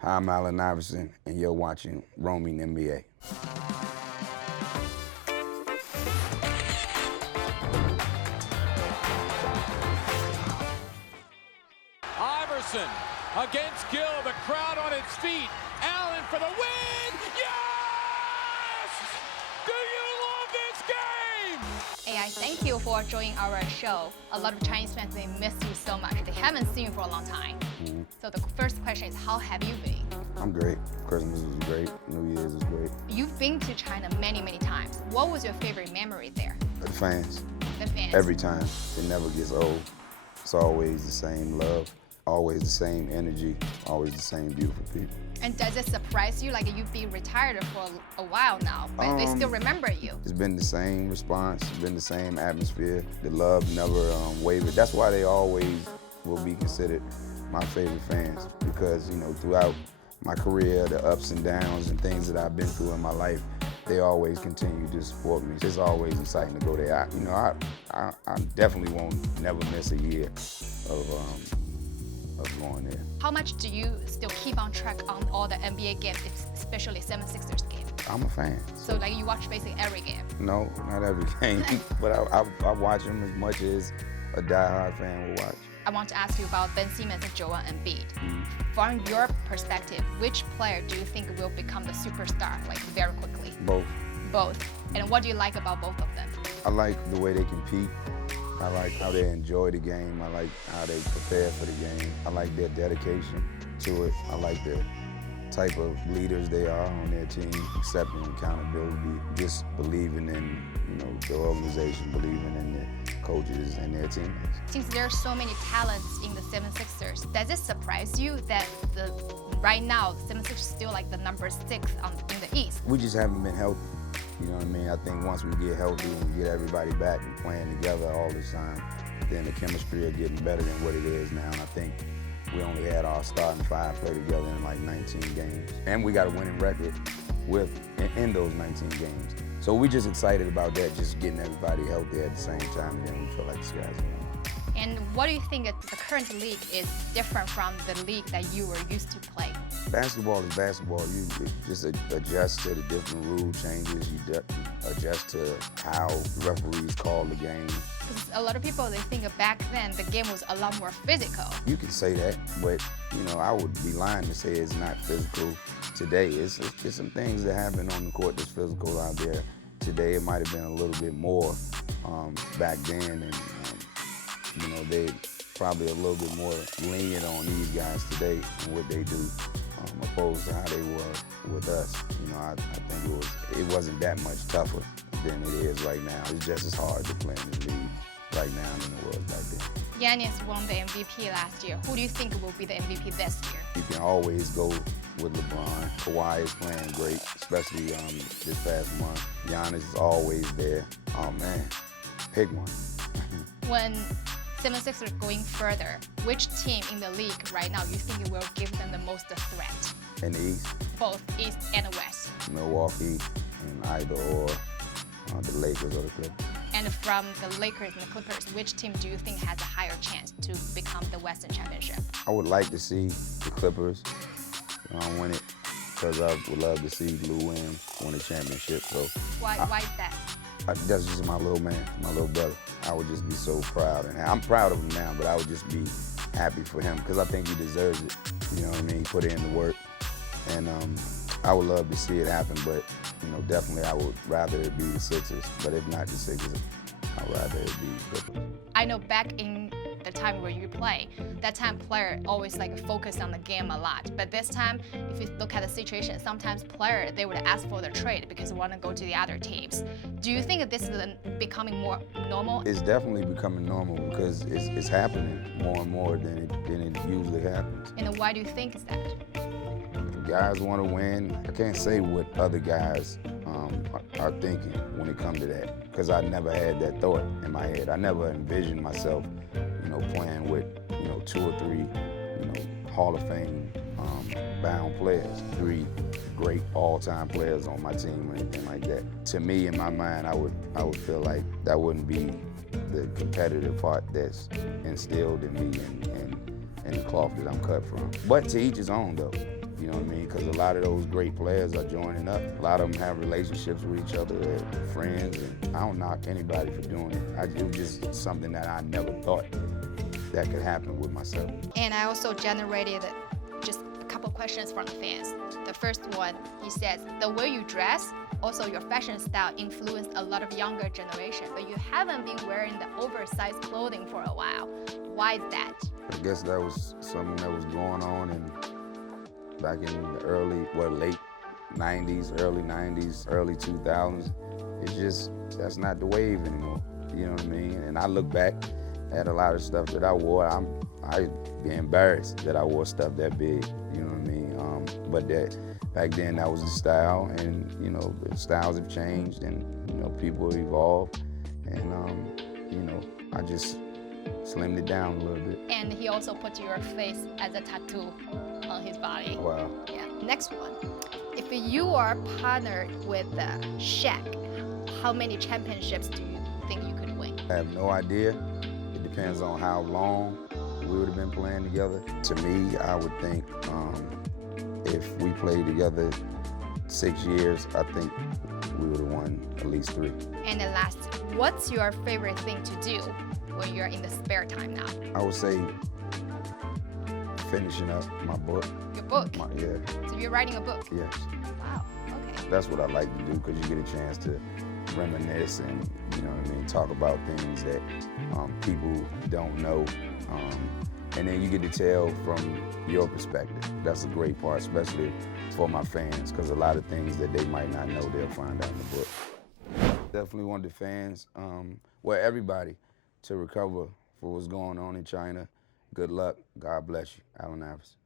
Hi, I'm Allen Iverson, and you're watching Roaming NBA. Iverson against Gill, the crowd on its feet. Allen for the win! Yes! Do you love this game? Hey, I thank you for joining our show. A lot of Chinese fans, they miss you so much. They haven't seen you for a long time. So the first question is, how have you been? I'm great. Christmas was great. New Year's was great. You've been to China many, many times. What was your favorite memory there? The fans, The fans. every time, it never gets old. It's always the same love, always the same energy, always the same beautiful people. And does it surprise you? Like you've been retired for a while now, but they still remember you. It's been the same response, it's been the same atmosphere. The love never wavered. That's why they always will be considered my favorite fans, because throughout my career, the ups and downs and things that I've been through in my life, they always continue to support me. It's always exciting to go there. I definitely won't never miss a year of going there. How much do you still keep on track on all the NBA games, especially 76ers game? I'm a fan. So like you watch basically every game? No, not every game, but I watch them as much as a diehard fan will watch. I want to ask you about Ben Simmons and Joel Embiid. From your perspective, which player do you think will become the superstar, like very quickly? Both. Both. And what do you like about both of them? I like the way they compete. I like how they enjoy the game. I like how they prepare for the game. I like their dedication to it. I like the type of leaders they are on their team, accepting accountability, just believing in the organization, believing in the coaches and their teammates. Since there are so many talents in the 76ers, does it surprise you that right now the 76ers is still like the number 6 in the East? We just haven't been healthy. You know what I mean? I think once we get healthy and we get everybody back and playing together all the time, then the chemistry are getting better than what it is now. And I think we only had our starting 5 play together in like 19 games. And we got a winning record in those 19 games. So we're just excited about that, just getting everybody healthy at the same time, and then we feel like the sky's the limit. And what do you think that the current league is different from the league that you were used to play? Basketball is basketball. You just adjust to the different rule changes. You adjust to how referees call the game. Because a lot of people, they think back then the game was a lot more physical. You can say that, but I would be lying to say it's not physical today. It's some things that happen on the court that's physical out there. Today it might have been a little bit more back then, and they probably a little bit more lenient on these guys today and what they do, opposed to how they were with us. I think it wasn't that much tougher than it is right now. It's just as hard to play in the league right now than it was back then. Giannis won the MVP last year. Who do you think will be the MVP this year? You can always go with LeBron. Kawhi is playing great, especially this past month. Giannis is always there. Oh man, pick one. When 76ers are going further, which team in the league right now you think will give them the most threat? In the East, Both East and West. Milwaukee, and either or the Lakers or the Clippers. And from the Lakers and the Clippers, which team do you think has a higher chance to become the Western Championship? I would like to see the Clippers win it, because I would love to see Lou Williams win a championship. So Why is that? That's just my little man, my little brother. I would just be so proud, and I'm proud of him now, but I would just be happy for him because I think he deserves it. You know what I mean? He put in the work, and I would love to see it happen, but definitely I would rather it be the Sixers. But if not the Sixers, I'd rather it be the Clippers. I know back in the time where you play, that time player always focused on the game a lot. But this time, if you look at the situation, sometimes player they would ask for the trade because they want to go to the other teams. Do you think that this is becoming more normal? It's definitely becoming normal because it's happening more and more than it usually happens. And why do you think is that? Guys want to win. I can't say what other guys are thinking when it comes to that, because I never had that thought in my head. I never envisioned myself, playing with, 2 or 3, Hall of Fame bound players, 3 great all-time players on my team or anything like that. To me, in my mind, I would feel like that wouldn't be the competitive part that's instilled in me and the cloth that I'm cut from. But to each his own, though. You know what I mean? Because a lot of those great players are joining up. A lot of them have relationships with each other, they're friends, and I don't knock anybody for doing it. It was just something that I never thought that could happen with myself. And I also generated just a couple questions from the fans. The first one, he says, the way you dress, also your fashion style influenced a lot of younger generation, but you haven't been wearing the oversized clothing for a while. Why is that? I guess that was something that was going on back in the late 90s, early 90s, early 2000s. It's just, that's not the wave anymore. You know what I mean? And I look back at a lot of stuff that I wore. I'd be embarrassed that I wore stuff that big. You know what I mean? But back then that was the style, and you know, the styles have changed, and you know, people have evolved, and you know, I just slimmed it down a little bit. And he also put your face as a tattoo on his body. Wow. Yeah. Next one. If you are partnered with Shaq, how many championships do you think you could win? I have no idea. It depends on how long we would have been playing together. To me, I would think if we played together 6 years, I think we would have won at least 3. And the last, what's your favorite thing to do when you're in the spare time now? I would say finishing up my book. Your book? Yeah. So you're writing a book? Yes. Wow, okay. That's what I like to do, because you get a chance to reminisce and, you know what I mean, talk about things that people don't know. And then you get to tell from your perspective. That's a great part, especially for my fans, because a lot of things that they might not know, they'll find out in the book. Definitely want the fans, well, everybody, to recover for what's going on in China. Good luck. God bless you. Allen Iverson.